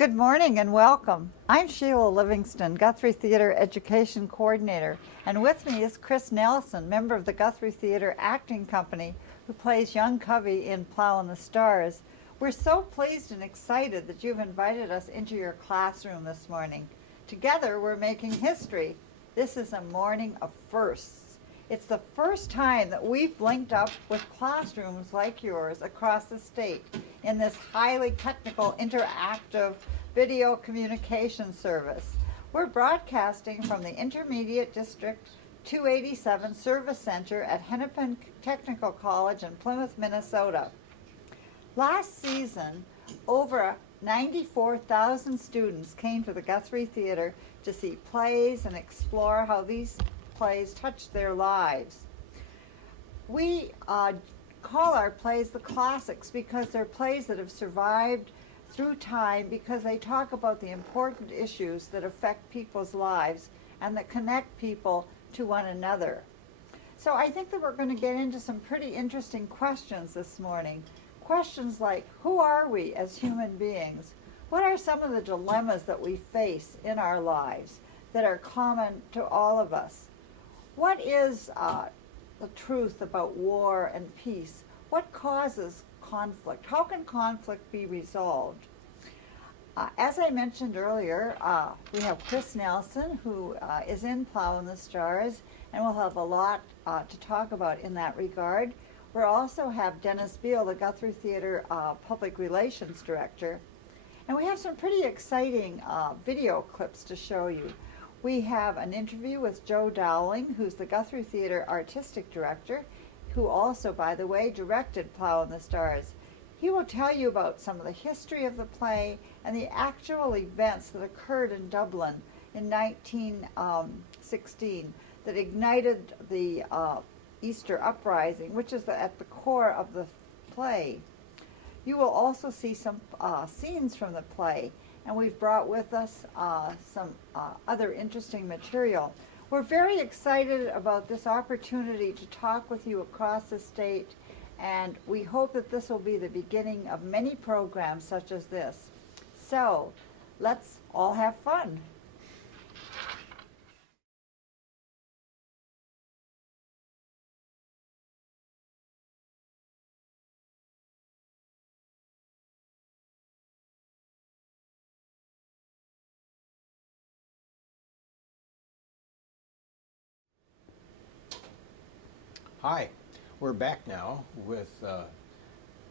Good morning and welcome. I'm Sheila Livingston, Guthrie Theatre Education Coordinator, and with me is Chris Nelson, member of the Guthrie Theatre Acting Company, who plays young Covey in Plough and the Stars. We're so pleased and excited that you've invited us into your classroom this morning. Together, we're making history. This is a morning of firsts. It's the first time that we've linked up with classrooms like yours across the state in this highly technical, interactive video communication service. We're broadcasting from the Intermediate District 287 Service Center at Hennepin Technical College in Plymouth, Minnesota. Last season, over 94,000 students came to the Guthrie Theatre to see plays and explore how these plays touch their lives. We call our plays the classics because they're plays that have survived through time because they talk about the important issues that affect people's lives and that connect people to one another. So I think that we're going to get into some pretty interesting questions this morning. Questions like, who are we as human beings? What are some of the dilemmas that we face in our lives that are common to all of us? What is the truth about war and peace? What causes conflict? How can conflict be resolved? As I mentioned earlier, we have Chris Nelson, who is in Plough and the Stars, and we'll have a lot to talk about in that regard. We'll also have Dennis Beal, the Guthrie Theatre Public Relations Director. And we have some pretty exciting video clips to show you. We have an interview with Joe Dowling, who's the Guthrie Theatre Artistic Director, who also, by the way, directed Plough and the Stars. He will tell you about some of the history of the play and the actual events that occurred in Dublin in 1916 that ignited the Easter Uprising, which is at the core of the play. You will also see some scenes from the play, and we've brought with us some other interesting material. We're very excited about this opportunity to talk with you across the state, and we hope that this will be the beginning of many programs such as this. So, let's all have fun. Hi, we're back now with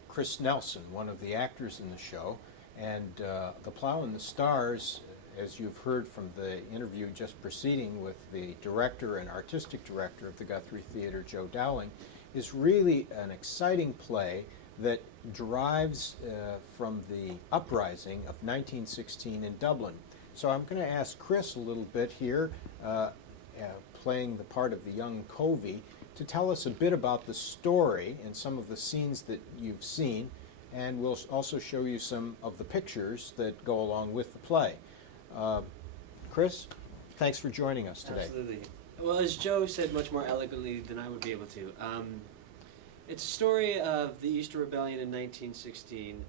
Chris Nelson, one of the actors in the show, and the Plough and the Stars, as you've heard from the interview just preceding with the director and artistic director of the Guthrie Theatre, Joe Dowling, is really an exciting play that derives from the uprising of 1916 in Dublin. So I'm going to ask Chris a little bit here, playing the part of the young Covey, to tell us a bit about the story and some of the scenes that you've seen, and we'll also show you some of the pictures that go along with the play. Chris, thanks for joining us today. Absolutely. Well, as Joe said much more eloquently than I would be able to, it's a story of the Easter Rebellion in 1916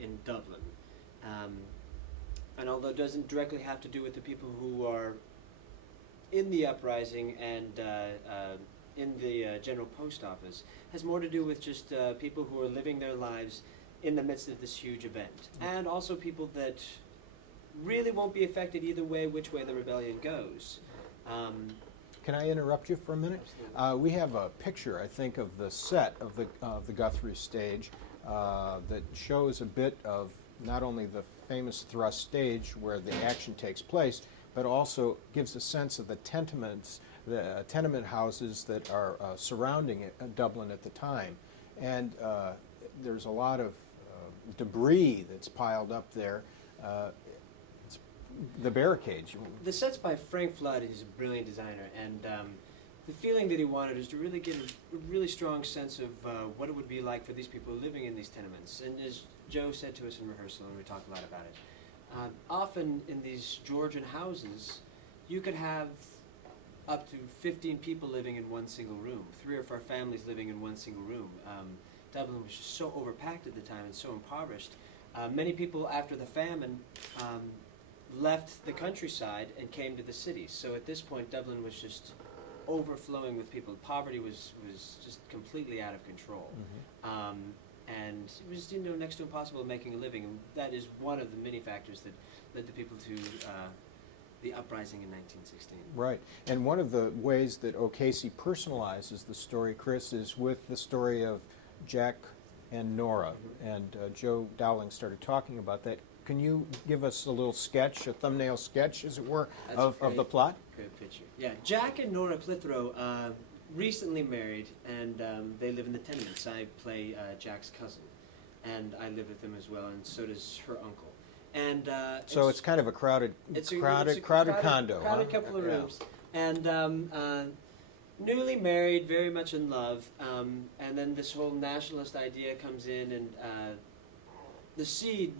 in Dublin. And although it doesn't directly have to do with the people who are in the uprising and in the General Post Office, has more to do with just people who are living their lives in the midst of this huge event. And also people that really won't be affected either way, which way the rebellion goes. Can I interrupt you for a minute? We have a picture, I think, of the set of the Guthrie stage that shows a bit of not only the famous thrust stage where the action takes place, but also gives a sense of the tenement houses that are surrounding Dublin at the time. And there's a lot of debris that's piled up there. The barricades. The set's by Frank Flood. He's a brilliant designer, and the feeling that he wanted is to really get a really strong sense of what it would be like for these people living in these tenements. And as Joe said to us in rehearsal, and we talked a lot about it, often in these Georgian houses, you could have up to 15 people living in one single room, 3 or 4 families living in one single room. Dublin was just so overpacked at the time and so impoverished Many people after the famine left the countryside and came to the cities. So at this point, Dublin was just overflowing with people. Poverty was just completely out of control. And it was next to impossible making a living. And that is one of the many factors that led the people to the uprising in 1916. Right. And one of the ways that O'Casey personalizes the story, Chris, is with the story of Jack and Nora. And Joe Dowling started talking about that. Can you give us a little sketch, a thumbnail sketch, as it were, of the plot? Great picture. Yeah, Jack and Nora Clitheroe recently married, and they live in the tenements. I play Jack's cousin, and I live with them as well, and so does her uncle. And so it's kind of a crowded condo. Crowded couple of rooms, and newly married, very much in love, and then this whole nationalist idea comes in, and the seed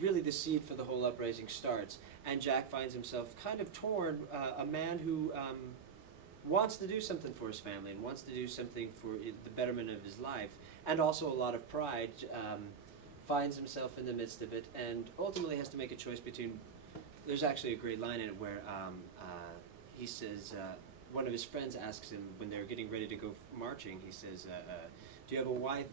for the whole uprising starts, and Jack finds himself kind of torn. A man who wants to do something for his family and wants to do something for the betterment of his life, and also a lot of pride, finds himself in the midst of it, and ultimately has to make a choice between. There's actually a great line in it where he says, one of his friends asks him when they're getting ready to go marching, he says, do you have a wife,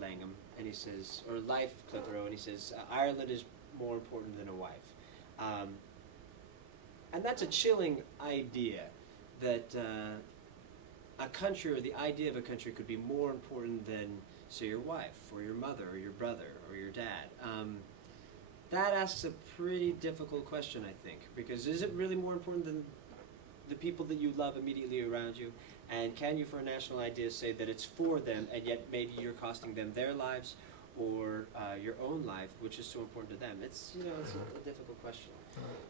Langham? And he says, or life, Clitheroe, and he says, Ireland is more important than a wife. And that's a chilling idea, that a country, or the idea of a country, could be more important than, say, your wife, or your mother, or your brother, or your dad. That asks a pretty difficult question, I think, because is it really more important than the people that you love immediately around you? And can you, for a national idea, say that it's for them, and yet maybe you're costing them their lives, or your own life, which is so important to them? It's it's a difficult question.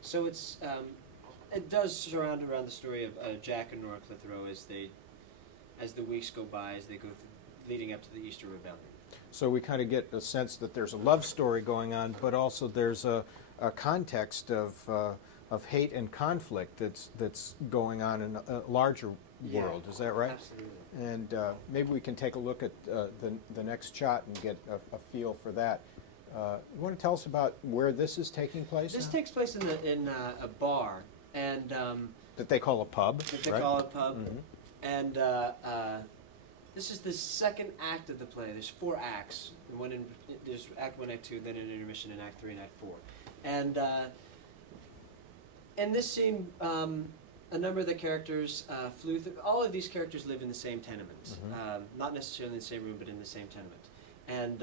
So it does surround around the story of Jack and Nora Clitheroe as the weeks go by, as they go leading up to the Easter Rebellion. So we kind of get a sense that there's a love story going on, but also there's a context of hate and conflict that's going on in a larger world. Is that right? Absolutely. And maybe we can take a look at the next shot and get a feel for that. You want to tell us about where this is taking place? This now? takes place in a bar, and That they call a pub, that they right? call a pub. Mhm. And this is the second act of the play. There's 4 acts. There's Act 1, Act 2, then an intermission in Act 3 and Act 4. And in this scene, a number of the characters flew through. All of these characters live in the same tenement. Not necessarily in the same room, but in the same tenement. And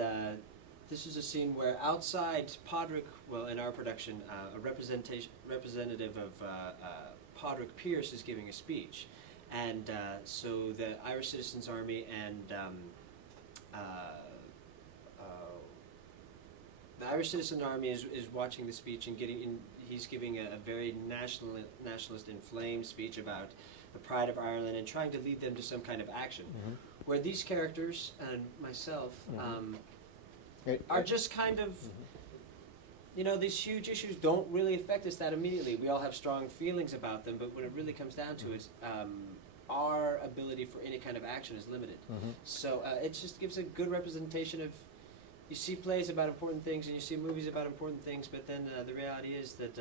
this is a scene where outside Podrick, well, in our production, a representative of Podrick Pierce is giving a speech. And so the Irish Citizens Army and the Irish Citizen Army is watching the speech and he's giving a very nationalist inflamed speech about the pride of Ireland and trying to lead them to some kind of action. Where these characters and myself are just kind of, these huge issues don't really affect us that immediately. We all have strong feelings about them, but when it really comes down to it, our ability for any kind of action is limited. So it just gives a good representation of, you see plays about important things and you see movies about important things, but then the reality is that,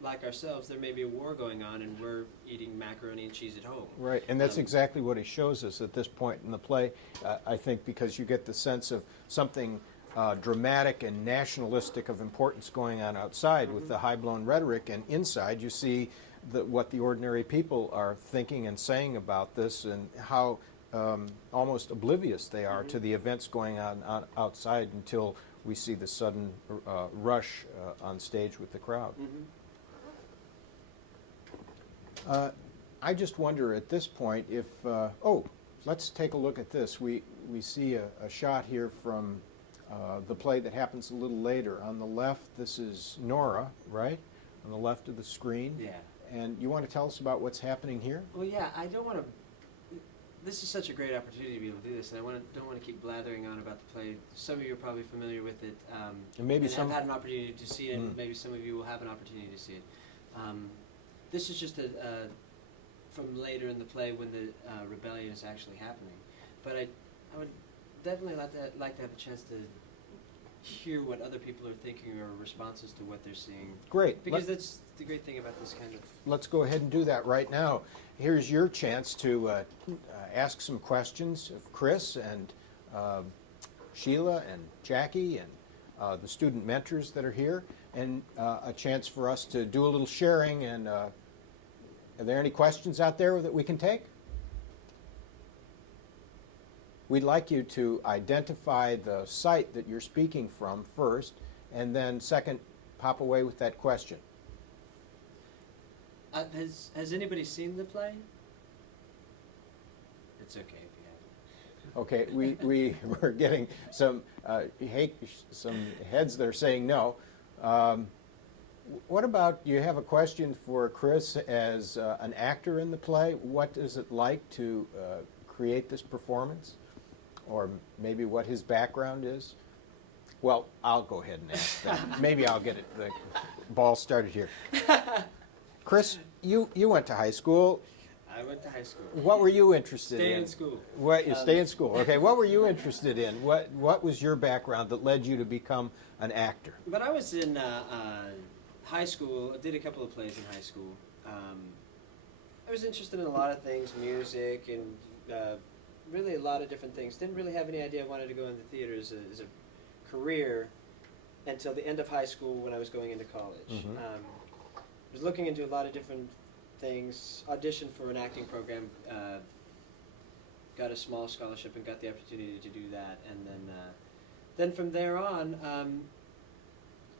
like ourselves, there may be a war going on and we're eating macaroni and cheese at home. Right, and that's exactly what he shows us at this point in the play, I think, because you get the sense of something dramatic and nationalistic of importance going on outside with the high-blown rhetoric, and inside you see what the ordinary people are thinking and saying about this, and how almost oblivious they are to the events going on outside until we see the sudden rush on stage with the crowd. I just wonder at this point if, let's take a look at this. We see a shot here from the play that happens a little later. On the left, this is Nora, right? On the left of the screen. Yeah. And you want to tell us about what's happening here? Well, yeah, I don't want to. This is such a great opportunity to be able to do this, and I don't want to keep blathering on about the play. Some of you are probably familiar with it, And maybe and some have had an opportunity to see it, and maybe some of you will have an opportunity to see it. This is just from later in the play when the rebellion is actually happening. But I would definitely like to have a chance to hear what other people are thinking or responses to what they're seeing. Great. Because that's the great thing about this kind of... Let's go ahead and do that right now. Here's your chance to ask some questions of Chris and Sheila and Jackie and the student mentors that are here, and a chance for us to do a little sharing. And are there any questions out there that we can take? We'd like you to identify the site that you're speaking from first, and then second, pop away with that question. Has anybody seen the play? It's okay if you haven't. Okay, we're getting some some heads that are saying no. What about, you have a question for Chris as an actor in the play? What is it like to create this performance? Or maybe what his background is? Well, I'll go ahead and ask that. Maybe I'll get the ball started here. Chris, you went to high school. I went to high school. What were you interested in? Stay in school. What, you stay in school. Okay, what were you interested in? What was your background that led you to become an actor? When I was in high school, I did a couple of plays in high school. I was interested in a lot of things, music and really a lot of different things. Didn't really have any idea I wanted to go into theater as a career until the end of high school when I was going into college. Mm-hmm. I was looking into a lot of different things, auditioned for an acting program, got a small scholarship and got the opportunity to do that, and then from there on,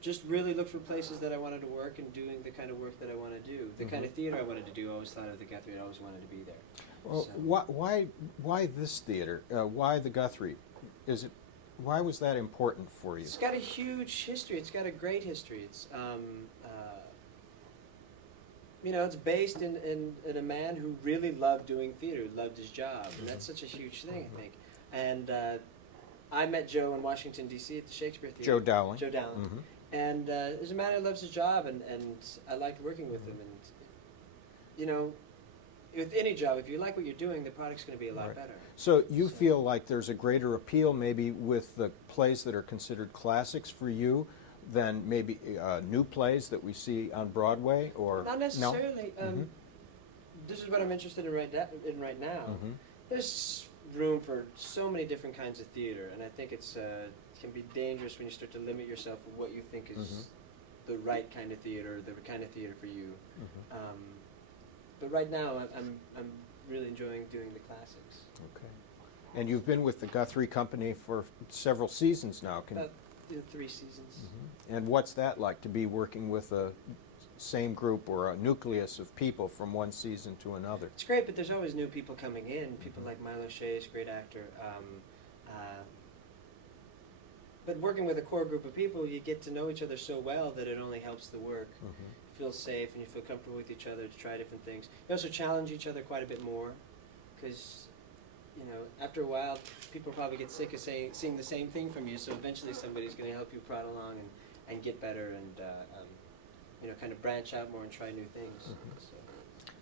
just really looked for places that I wanted to work and doing the kind of work that I want to do. The kind of theater I wanted to do, I always thought of the Guthrie, I always wanted to be there. Well, So- why this theater? Why the Guthrie? Why was that important for you? It's got a huge history. It's got a great history. It's it's based in a man who really loved doing theater, who loved his job, and that's such a huge thing, I think. And I met Joe in Washington D.C. at the Shakespeare Theater. Joe Dowling. Joe Dowling. Mm-hmm. And there's a man who loves his job, and I liked working with him. And with any job, if you like what you're doing, the product's going to be a lot Right. better. So you feel like there's a greater appeal maybe with the plays that are considered classics for you than maybe new plays that we see on Broadway, or Not necessarily. Mhm. This is what I'm interested in right now. No? Mhm. There's room for so many different kinds of theater, and I think it can be dangerous when you start to limit yourself of what you think is Mhm. the right kind of theater, the kind of theater for you. Mhm. But right now, I'm really enjoying doing the classics. Okay. And you've been with the Guthrie Company for several seasons now. About 3 seasons. Mhm. And what's that like, to be working with a same group or a nucleus of people from one season to another? It's great, but there's always new people coming in. People like Milo Shea is a great actor. But working with a core group of people, you get to know each other so well that it only helps the work. Mhm. You feel safe and you feel comfortable with each other to try different things. You also challenge each other quite a bit more, because after a while, people probably get sick of seeing the same thing from you. So eventually, somebody's going to help you prod along and get better and kind of branch out more and try new things. Mhm. So,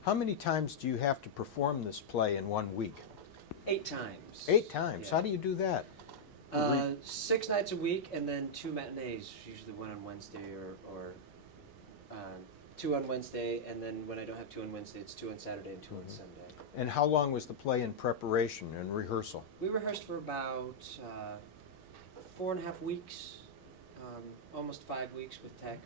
How many times do you have to perform this play in 1 week? 8 times. 8 times. Yeah. How do you do that? 6 nights a week, and then 2 matinees, usually one on Wednesday or 2 on Wednesday, and then when I don't have 2 on Wednesday, it's 2 on Saturday and 2 on Mhm. Sunday. And how long was the play in preparation and rehearsal? We rehearsed for about 4.5 weeks, almost 5 weeks with tech.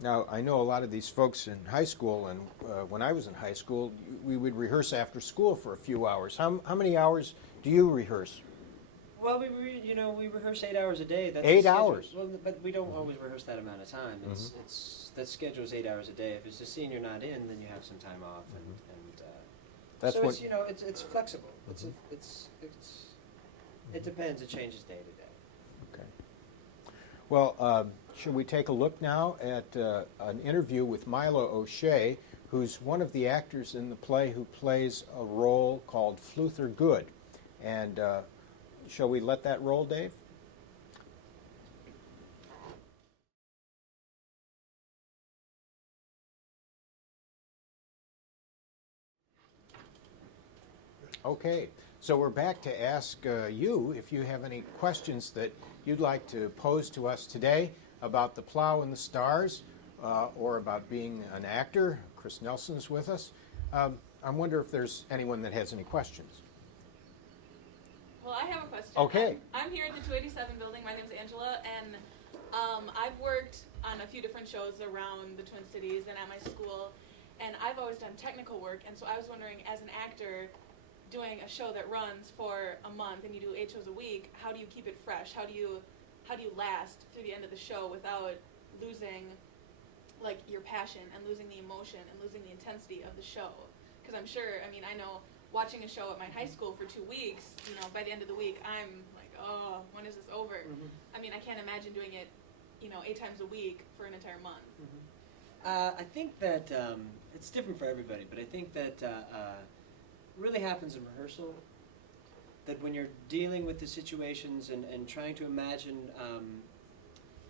Now, I know a lot of these folks in high school, and when I was in high school, we would rehearse after school for a few hours. How many hours do you rehearse? Well, we rehearse 8 hours a day. That's 8 the schedule. hours? Well, but we don't always rehearse that amount of time. That schedule's 8 hours a day. If it's a scene you're not in, then you have some time off, and That's so what. it's flexible. It depends. It changes day to day. Okay. Well, should we take a look now at an interview with Milo O'Shea, who's one of the actors in the play who plays a role called Fluther Good. And shall we let that roll, Dave? Okay, so we're back to ask you if you have any questions that you'd like to pose to us today about the Plough and the Stars, or about being an actor. Chris Nelson's with us. I wonder if there's anyone that has any questions. Well, I have a question. Okay. I'm here at the 287 building. My name's Angela, and I've worked on a few different shows around the Twin Cities and at my school, and I've always done technical work, and so I was wondering, as an actor, doing a show that runs for a month and you do 8 shows a week, how do you keep it fresh? How do you last through the end of the show without losing like your passion and losing the emotion and losing the intensity of the show? Because I'm sure, I mean, I know watching a show at my high school for 2 weeks, you know, by the end of the week, I'm like, oh, when is this over? Mm-hmm. I mean, I can't imagine doing it, you know, 8 times a week for an entire month. Mm-hmm. I think that it's different for everybody, but I think that really happens in rehearsal. That when you're dealing with the situations and trying to imagine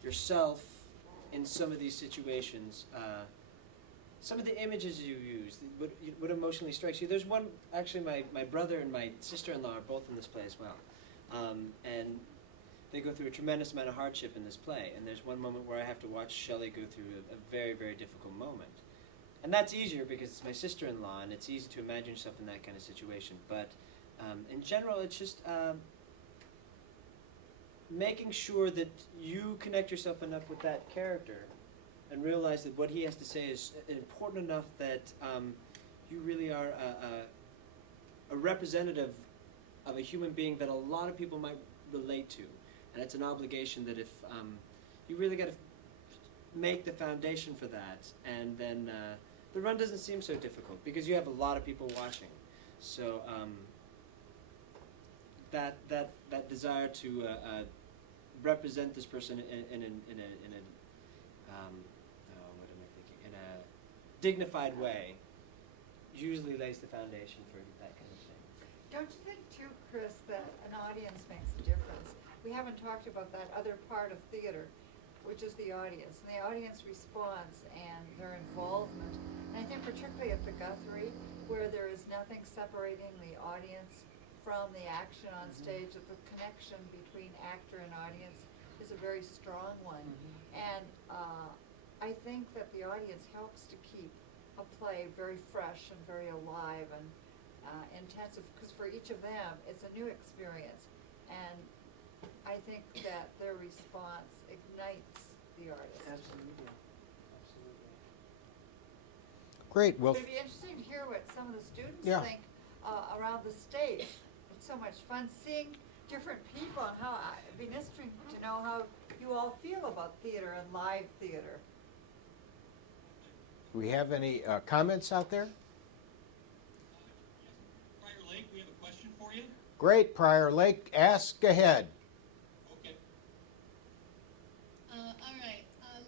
yourself in some of these situations, some of the images you use, what emotionally strikes you. There's one, actually my brother and my sister-in-law are both in this play as well. And they go through a tremendous amount of hardship in this play. And there's one moment where I have to watch Shelley go through a very, very difficult moment. And that's easier because it's my sister-in-law, and it's easy to imagine yourself in that kind of situation. But in general, it's just making sure that you connect yourself enough with that character and realize that what he has to say is important enough that you really are a representative of a human being that a lot of people might relate to. And it's an obligation that if you really got to make the foundation for that, and then the run doesn't seem so difficult because you have a lot of people watching. So that desire to represent this person in a dignified way usually lays the foundation for that kind of thing. Don't you think too, Chris, that an audience makes a difference? We haven't talked about that other part of theater, which is the audience, and the audience response and their involvement. And I think particularly at the Guthrie, where there is nothing separating the audience from the action on stage, that the connection between actor and audience is a very strong one. And I think that the audience helps to keep a play very fresh and very alive and intensive, because for each of them, it's a new experience. And I think that their response ignites the artist. Absolutely. Absolutely. Great. Well, It'd be interesting to hear what some of the students Yeah. think around the stage. It's so much fun seeing different people, and how it'd be interesting to know how you all feel about theater and live theater. do we have any comments out there? Prior Lake, we have a question for you. Great, Prior Lake. Ask ahead. Okay. All right.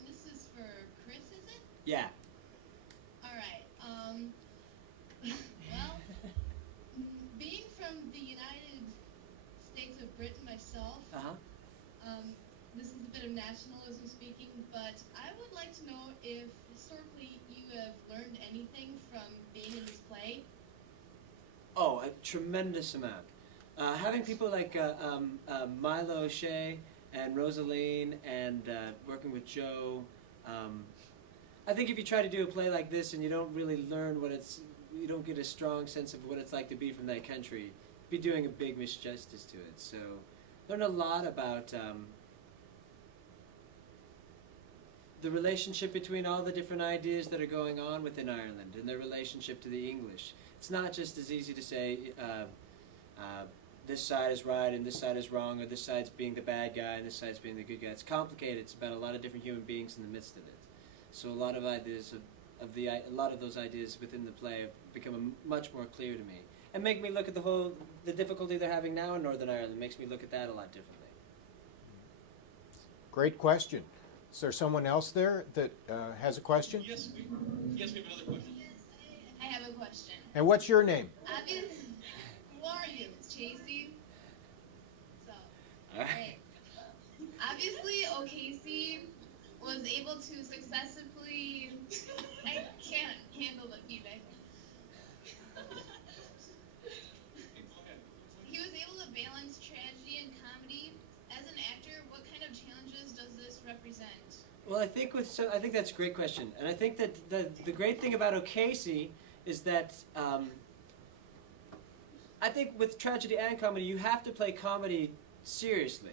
This is for Chris, is it? Yeah. All right. Well, being from the United States of Britain myself, this is a bit of nationalism speaking, but I would like to know if historically you have learned anything from being in this play. Oh, a tremendous amount. Having people like Milo O'Shea and Rosaline and working with Joe, I think if you try to do a play like this and you don't really learn you don't get a strong sense of what it's like to be from that country, you'd be doing a big misjustice to it. So, learn a lot about the relationship between all the different ideas that are going on within Ireland and their relationship to the English. It's not just as easy to say this side is right and this side is wrong, or this side's being the bad guy and this side's being the good guy. It's complicated. It's about a lot of different human beings in the midst of it. So a lot of ideas a lot of those ideas within the play have become much more clear to me, and make me look at the difficulty they're having now in Northern Ireland. It makes me look at that a lot differently. Great question. Is there someone else there that has a question? Yes, we have another question. Yes, I have a question. And what's your name? Who are you? It's Chasey. So, All right. right. Obviously, O'Casey was able to successfully. I can't handle the feedback. Go ahead. He was able to balance tragedy and comedy. As an actor, what Well, I think I think that's a great question, and I think that the great thing about O'Casey is that I think with tragedy and comedy, you have to play comedy seriously.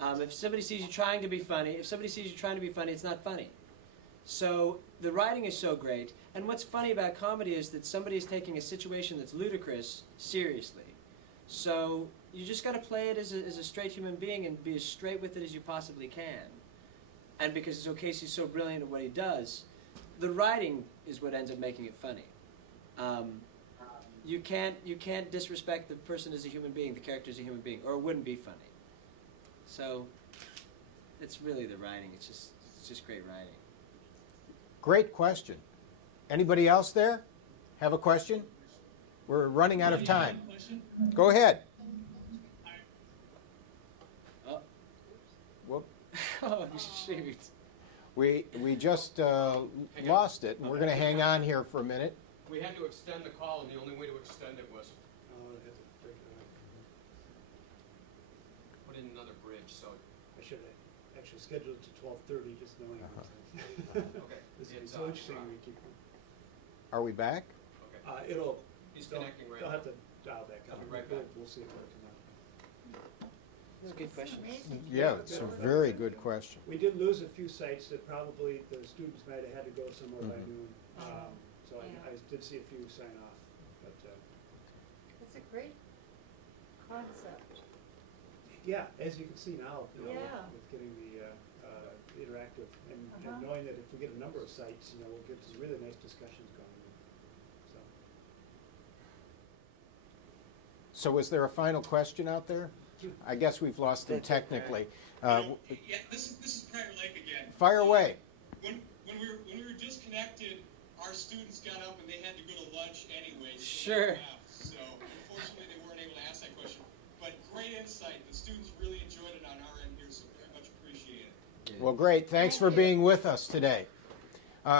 If somebody sees you trying to be funny, it's not funny. So the writing is so great, and what's funny about comedy is that somebody is taking a situation that's ludicrous seriously. So you just got to play it as a straight human being and be as straight with it as you possibly can. And because O'Casey's so brilliant at what he does, the writing is what ends up making it funny. You can't disrespect the person as a human being, the character as a human being, or it wouldn't be funny. So it's really the writing. It's just great writing. Great question. Anybody else there have a question? We're running out of time. Go ahead. Oh, Whoop. oh shoot. We just lost it, and we're going to hang on here for a minute. We had to extend the call, and the only way to extend it was put in another bridge. So I should have actually scheduled it to 12:30, just knowing. okay, This is it's so interesting when we keep going. Are we back? okay. He's connecting right They'll now. have to dial back up. Coming right back. We'll see if it works or not. That's a good question. Yeah, it's a very good question. We did lose a few sites that probably the students might have had to go somewhere by noon. So I did see a few sign off, but It's a great concept. yeah, as you can see now, Yeah. with getting the interactive and Uh-huh. knowing that if we get a number of sites, we'll get some really nice discussions going. So is there a final question out there? I guess we've lost them technically. Yeah, this is Prior Lake again. Fire away. When we were disconnected, our students got up and they had to go to lunch anyway. Sure. So unfortunately, they weren't able to ask that question. But great insight. The students really enjoyed it on our end here, so very much appreciate it. Well, great. Thanks for being with us today.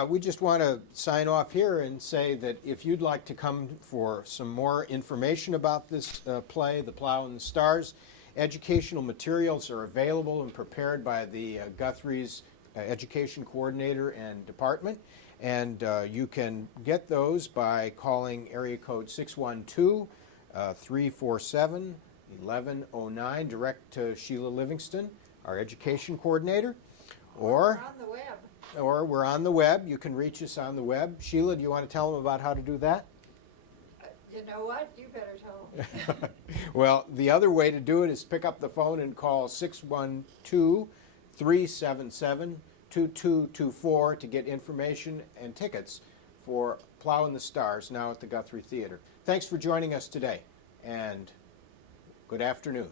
We just want to sign off here and say that if you'd like to come for some more information about this play, The Plough and the Stars, educational materials are available and prepared by the Guthrie's education coordinator and department. And you can get those by calling area code 612-347-1109, direct to Sheila Livingston, our education coordinator. Or on the web. Or we're on the web. You can reach us on the web. Sheila, do you want to tell them about how to do that? You know what? You better tell them. Well, the other way to do it is pick up the phone and call 612-377-2224 to get information and tickets for Plough and the Stars now at the Guthrie Theater. Thanks for joining us today, and good afternoon.